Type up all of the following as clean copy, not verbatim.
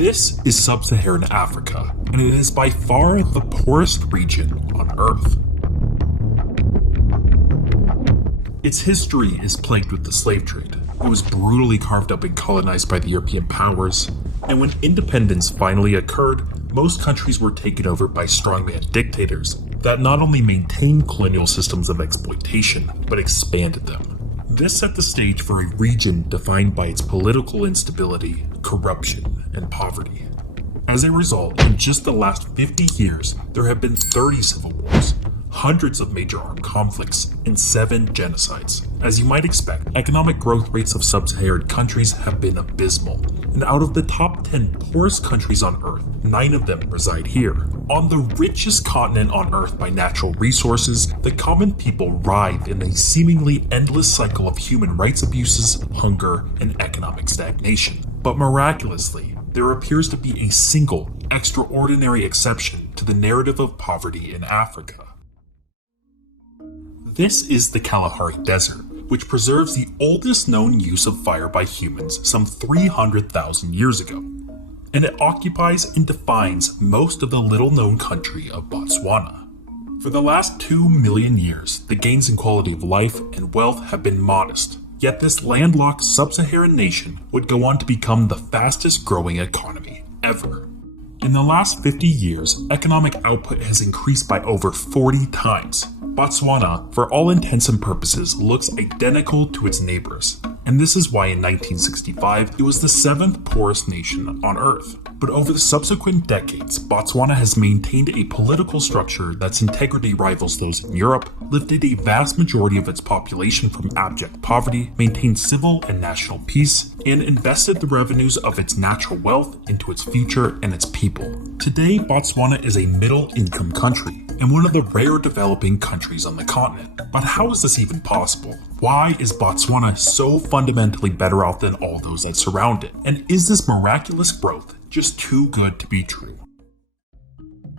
This is sub-Saharan Africa, and it is by far the poorest region on Earth. Its history is plagued with the slave trade. It was brutally carved up and colonized by the European powers, and when independence finally occurred, most countries were taken over by strongman dictators that not only maintained colonial systems of exploitation, but expanded them. This set the stage for a region defined by its political instability, corruption, and poverty. As a result, in just the last 50 years, there have been 30 civil wars, hundreds of major armed conflicts, and 7 genocides. As you might expect, economic growth rates of sub-Saharan countries have been abysmal, and out of the top 10 poorest countries on Earth, 9 of them reside here. On the richest continent on Earth by natural resources, the common people writhe in a seemingly endless cycle of human rights abuses, hunger, and economic stagnation. But miraculously, there appears to be a single, extraordinary exception to the narrative of poverty in Africa. This is the Kalahari Desert, which preserves the oldest known use of fire by humans some 300,000 years ago, and it occupies and defines most of the little-known country of Botswana. For the last 2 million years, the gains in quality of life and wealth have been modest, yet this landlocked sub-Saharan nation would go on to become the fastest-growing economy ever. In the last 50 years, economic output has increased by over 40 times. Botswana, for all intents and purposes, looks identical to its neighbors, and this is why in 1965 it was the 7th poorest nation on Earth. But over the subsequent decades, Botswana has maintained a political structure that's integrity rivals those in Europe, lifted a vast majority of its population from abject poverty, maintained civil and national peace, and invested the revenues of its natural wealth into its future and its people. Today, Botswana is a middle-income country, and one of the rare developing countries on the continent. But how is this even possible? Why is Botswana so fundamentally better off than all those that surround it? And is this miraculous growth just too good to be true?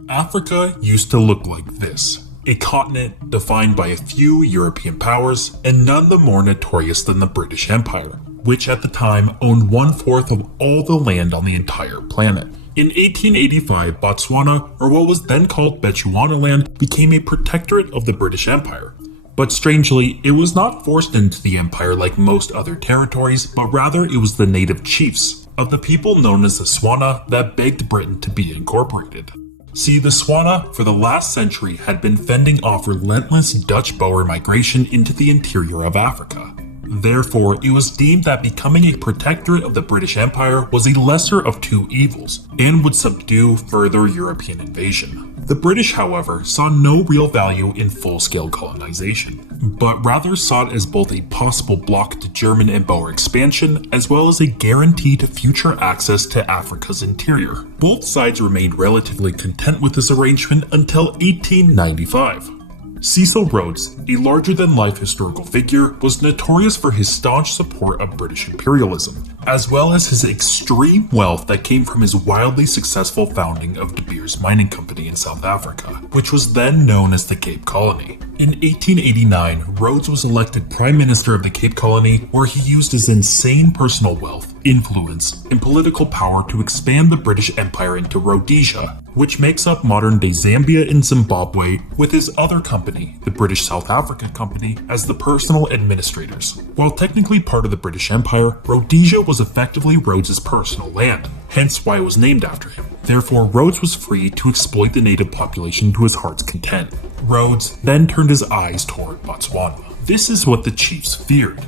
Africa used to look like this. A continent defined by a few European powers, and none the more notorious than the British Empire, which at the time owned 1/4 of all the land on the entire planet. In 1885, Botswana, or what was then called Bechuanaland, became a protectorate of the British Empire. But strangely, it was not forced into the empire like most other territories, but rather it was the native chiefs of the people known as the Swana that begged Britain to be incorporated. See, the Swana, for the last century, had been fending off relentless Dutch Boer migration into the interior of Africa. Therefore, it was deemed that becoming a protectorate of the British Empire was a lesser of 2 evils, and would subdue further European invasion. The British, however, saw no real value in full-scale colonization, but rather saw it as both a possible block to German and Boer expansion, as well as a guarantee to future access to Africa's interior. Both sides remained relatively content with this arrangement until 1895. Cecil Rhodes, a larger-than-life historical figure, was notorious for his staunch support of British imperialism, as well as his extreme wealth that came from his wildly successful founding of De Beers Mining Company in South Africa, which was then known as the Cape Colony. In 1889, Rhodes was elected Prime Minister of the Cape Colony, where he used his insane personal wealth, influence, and political power to expand the British Empire into Rhodesia, which makes up modern-day Zambia and Zimbabwe, with his other company, the British South Africa Company, as the personal administrators. While technically part of the British Empire, Rhodesia was effectively Rhodes' personal land, hence why it was named after him. Therefore, Rhodes was free to exploit the native population to his heart's content. Rhodes then turned his eyes toward Botswana. This is what the chiefs feared.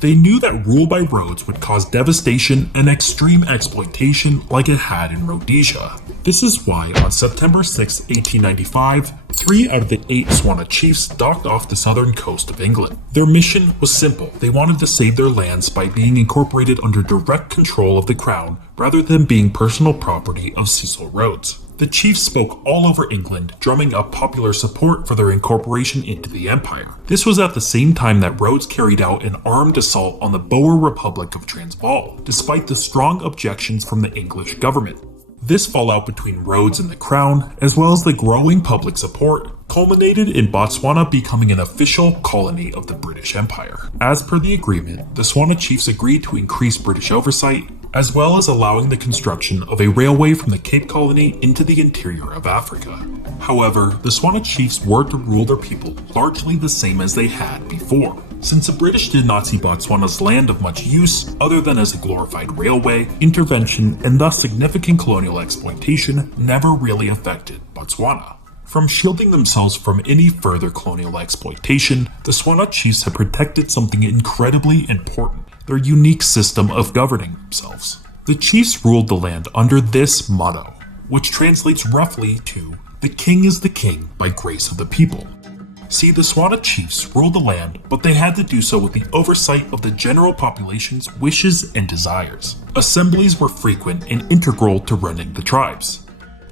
They knew that rule by Rhodes would cause devastation and extreme exploitation like it had in Rhodesia. This is why, on September 6, 1895, 3 out of the 8 Swana chiefs docked off the southern coast of England. Their mission was simple. They wanted to save their lands by being incorporated under direct control of the crown rather than being personal property of Cecil Rhodes. The chiefs spoke all over England, drumming up popular support for their incorporation into the empire. This was at the same time that Rhodes carried out an armed assault on the Boer Republic of Transvaal, despite the strong objections from the English government. This fallout between Rhodes and the Crown, as well as the growing public support, culminated in Botswana becoming an official colony of the British Empire. As per the agreement, the Swana chiefs agreed to increase British oversight, as well as allowing the construction of a railway from the Cape Colony into the interior of Africa. However, the Botswana chiefs were to rule their people largely the same as they had before, since the British did not see Botswana's land of much use other than as a glorified railway. Intervention and thus significant colonial exploitation never really affected Botswana. From shielding themselves from any further colonial exploitation, the Botswana chiefs had protected something incredibly important: their unique system of governing themselves. The chiefs ruled the land under this motto, which translates roughly to, "The king is the king by grace of the people." See, the Botswana chiefs ruled the land, but they had to do so with the oversight of the general population's wishes and desires. Assemblies were frequent and integral to running the tribes.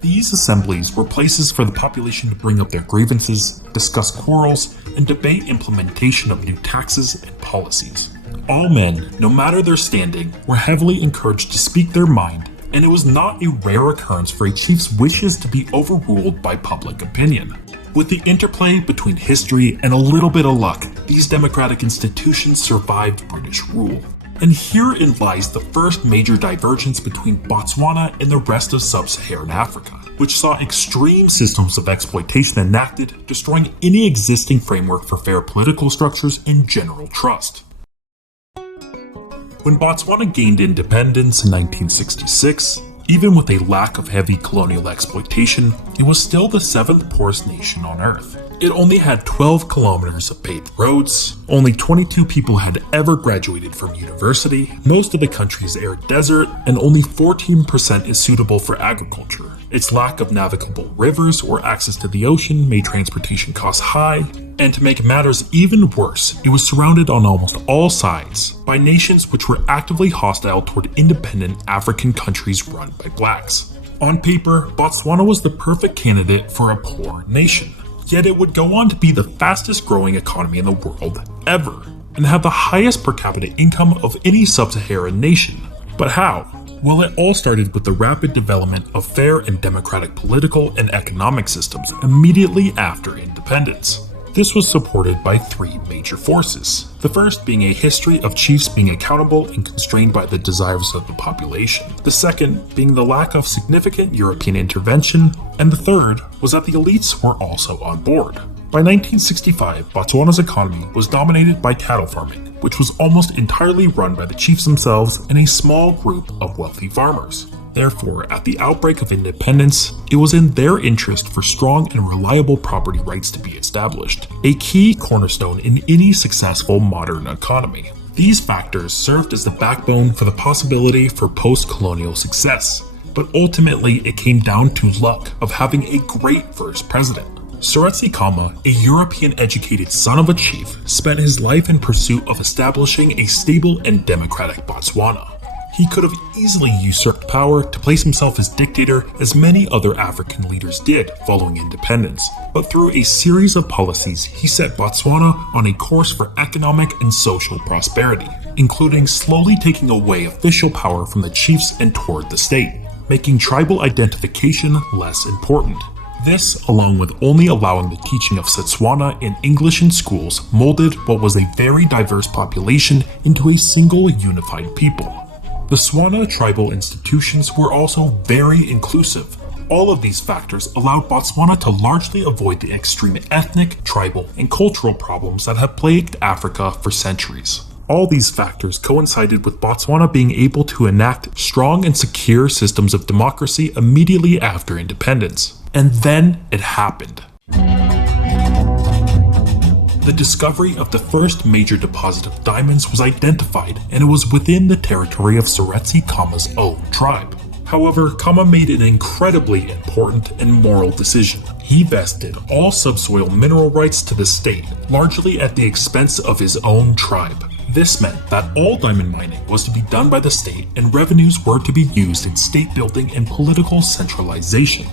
These assemblies were places for the population to bring up their grievances, discuss quarrels, and debate implementation of new taxes and policies. All men, no matter their standing, were heavily encouraged to speak their mind, and it was not a rare occurrence for a chief's wishes to be overruled by public opinion. With the interplay between history and a little bit of luck, these democratic institutions survived British rule. And herein lies the first major divergence between Botswana and the rest of sub-Saharan Africa, which saw extreme systems of exploitation enacted, destroying any existing framework for fair political structures and general trust. When Botswana gained independence in 1966, even with a lack of heavy colonial exploitation, it was still the 7th poorest nation on Earth. It only had 12 kilometers of paved roads, only 22 people had ever graduated from university, most of the country's arid desert, and only 14% is suitable for agriculture. Its lack of navigable rivers or access to the ocean made transportation costs high, and to make matters even worse, it was surrounded on almost all sides by nations which were actively hostile toward independent African countries run by blacks. On paper, Botswana was the perfect candidate for a poor nation. Yet it would go on to be the fastest growing economy in the world ever, and have the highest per capita income of any sub-Saharan nation. But how? Well, it all started with the rapid development of fair and democratic political and economic systems immediately after independence. This was supported by 3 major forces. The first being a history of chiefs being accountable and constrained by the desires of the population. The second being the lack of significant European intervention. And the third was that the elites were also on board. By 1965, Botswana's economy was dominated by cattle farming, which was almost entirely run by the chiefs themselves and a small group of wealthy farmers. Therefore, at the outbreak of independence, it was in their interest for strong and reliable property rights to be established, a key cornerstone in any successful modern economy. These factors served as the backbone for the possibility for post-colonial success, but ultimately it came down to luck of having a great first president. Seretse Khama, a European-educated son of a chief, spent his life in pursuit of establishing a stable and democratic Botswana. He could have easily usurped power to place himself as dictator, as many other African leaders did following independence. But through a series of policies, he set Botswana on a course for economic and social prosperity, including slowly taking away official power from the chiefs and toward the state, making tribal identification less important. This, along with only allowing the teaching of Setswana in English in schools, molded what was a very diverse population into a single unified people. The Setswana tribal institutions were also very inclusive. All of these factors allowed Botswana to largely avoid the extreme ethnic, tribal, and cultural problems that have plagued Africa for centuries. All these factors coincided with Botswana being able to enact strong and secure systems of democracy immediately after independence. And then it happened. The discovery of the first major deposit of diamonds was identified, and it was within the territory of Seretse Khama's own tribe. However, Khama made an incredibly important and moral decision. He vested all subsoil mineral rights to the state, largely at the expense of his own tribe. This meant that all diamond mining was to be done by the state, and revenues were to be used in state building and political centralization.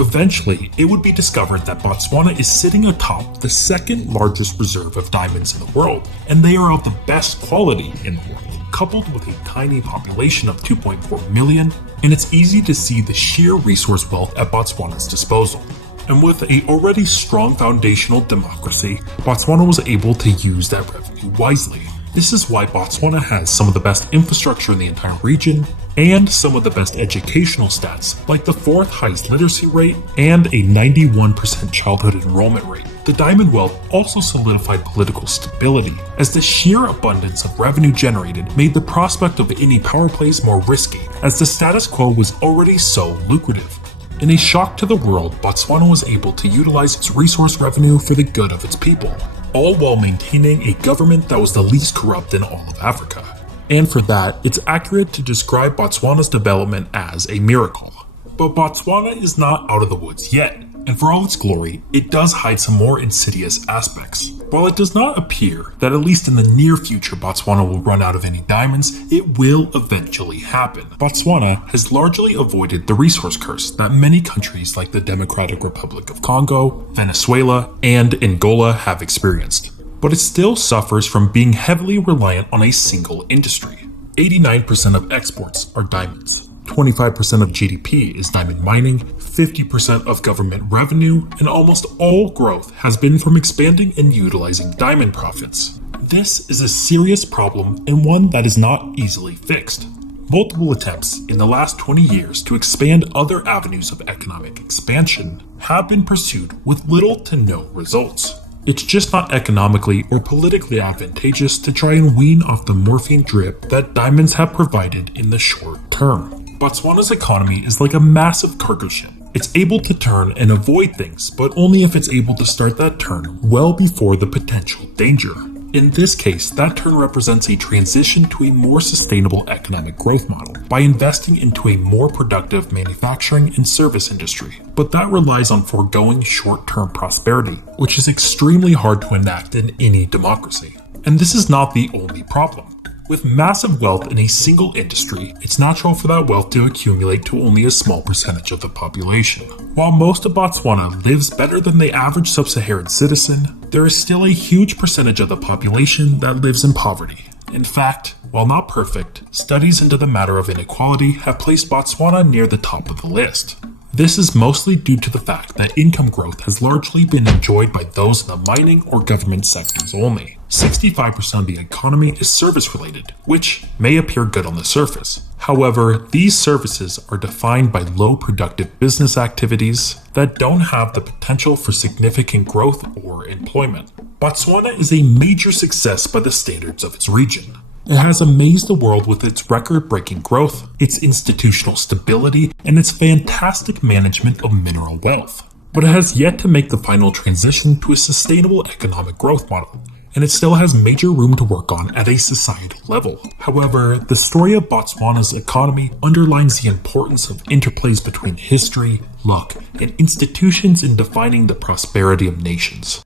Eventually, it would be discovered that Botswana is sitting atop the 2nd largest reserve of diamonds in the world, and they are of the best quality in the world. Coupled with a tiny population of 2.4 million, and it's easy to see the sheer resource wealth at Botswana's disposal. And with an already strong foundational democracy, Botswana was able to use that revenue wisely. This is why Botswana has some of the best infrastructure in the entire region, and some of the best educational stats, like the fourth highest literacy rate and a 91% childhood enrollment rate. The diamond wealth also solidified political stability, as the sheer abundance of revenue generated made the prospect of any power plays more risky, as the status quo was already so lucrative. In a shock to the world, Botswana was able to utilize its resource revenue for the good of its people, all while maintaining a government that was the least corrupt in all of Africa. And for that, it's accurate to describe Botswana's development as a miracle. But Botswana is not out of the woods yet, and for all its glory, it does hide some more insidious aspects. While it does not appear that at least in the near future Botswana will run out of any diamonds, it will eventually happen. Botswana has largely avoided the resource curse that many countries like the Democratic Republic of Congo, Venezuela, and Angola have experienced. But it still suffers from being heavily reliant on a single industry. 89% of exports are diamonds. 25% of GDP is diamond mining, 50% of government revenue, and almost all growth has been from expanding and utilizing diamond profits. This is a serious problem and one that is not easily fixed. Multiple attempts in the last 20 years to expand other avenues of economic expansion have been pursued with little to no results. It's just not economically or politically advantageous to try and wean off the morphine drip that diamonds have provided in the short term. Botswana's economy is like a massive cargo ship. It's able to turn and avoid things, but only if it's able to start that turn well before the potential danger. In this case, that turn represents a transition to a more sustainable economic growth model by investing into a more productive manufacturing and service industry. But that relies on foregoing short-term prosperity, which is extremely hard to enact in any democracy. And this is not the only problem. With massive wealth in a single industry, it's natural for that wealth to accumulate to only a small percentage of the population. While most of Botswana lives better than the average sub-Saharan citizen, there is still a huge percentage of the population that lives in poverty. In fact, while not perfect, studies into the matter of inequality have placed Botswana near the top of the list. This is mostly due to the fact that income growth has largely been enjoyed by those in the mining or government sectors only. 65% of the economy is service-related, which may appear good on the surface. However, these services are defined by low productive business activities that don't have the potential for significant growth or employment. Botswana is a major success by the standards of its region. It has amazed the world with its record-breaking growth, its institutional stability, and its fantastic management of mineral wealth. But it has yet to make the final transition to a sustainable economic growth model, and it still has major room to work on at a societal level. However, the story of Botswana's economy underlines the importance of interplays between history, luck, and institutions in defining the prosperity of nations.